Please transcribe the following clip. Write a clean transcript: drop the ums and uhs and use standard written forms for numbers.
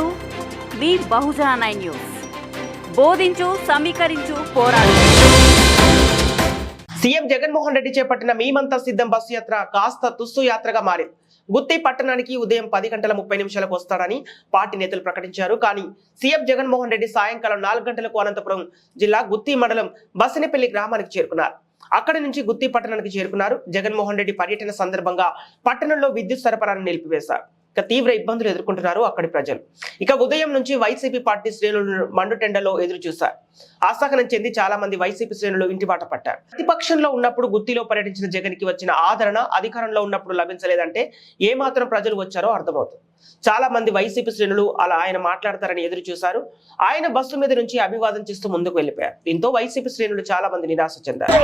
ఇప్పుడు మీ బహుజన 9 న్యూస్. బోధించు, సమీకరించు, పోరాడు. సీఎం జగన్మోహన్ రెడ్డి చేపట్టిన మేమంతా సిద్ధం బస్సు యాత్ర కాస్త తుస్సు యాత్రగా మారింది. గుత్తి పట్టణానికి ఉదయం 10:30 వస్తాడని పార్టీ నేతలు ప్రకటించారు. కానీ సీఎం జగన్మోహన్ రెడ్డి సాయంకాలం 4 గంటలకు అనంతపురం జిల్లా గుత్తి మండలం బసనపల్లి గ్రామానికి చేరుకున్నారు. అక్కడి నుంచి గుత్తి పట్టణానికి చేరుకున్నారు. జగన్మోహన్ రెడ్డి పర్యటన సందర్భంగా పట్టణంలో విద్యుత్ సరఫరాను నిలిపివేశారు. తీవ్ర ఇబ్బందులు ఎదుర్కొంటున్నారు అక్కడి ప్రజలు. ఉదయం నుంచి వైసీపీ పార్టీ శ్రేణులు మండుటెండలో ఎదురు చూశారు. ఆసహనం చెంది చాలా మంది వైసీపీ శ్రేణులు ఇంటిబాట పట్టారు. ప్రతిపక్షంలో ఉన్నప్పుడు గుత్తిలో పర్యటించిన జగన్ కి వచ్చిన ఆదరణ అధికారంలో ఉన్నప్పుడు లభించలేదంటే ఏమాత్రం ప్రజలు వచ్చారో అర్థమవుతుంది. చాలా మంది వైసీపీ శ్రేణులు అలా ఆయన మాట్లాడతారని ఎదురు చూశారు. ఆయన బస్సు మీద నుంచి అభివాదం చేస్తూ ముందుకు వెళ్లిపోయారు. దీంతో వైసీపీ శ్రేణులు చాలా మంది నిరాశ చెందారు.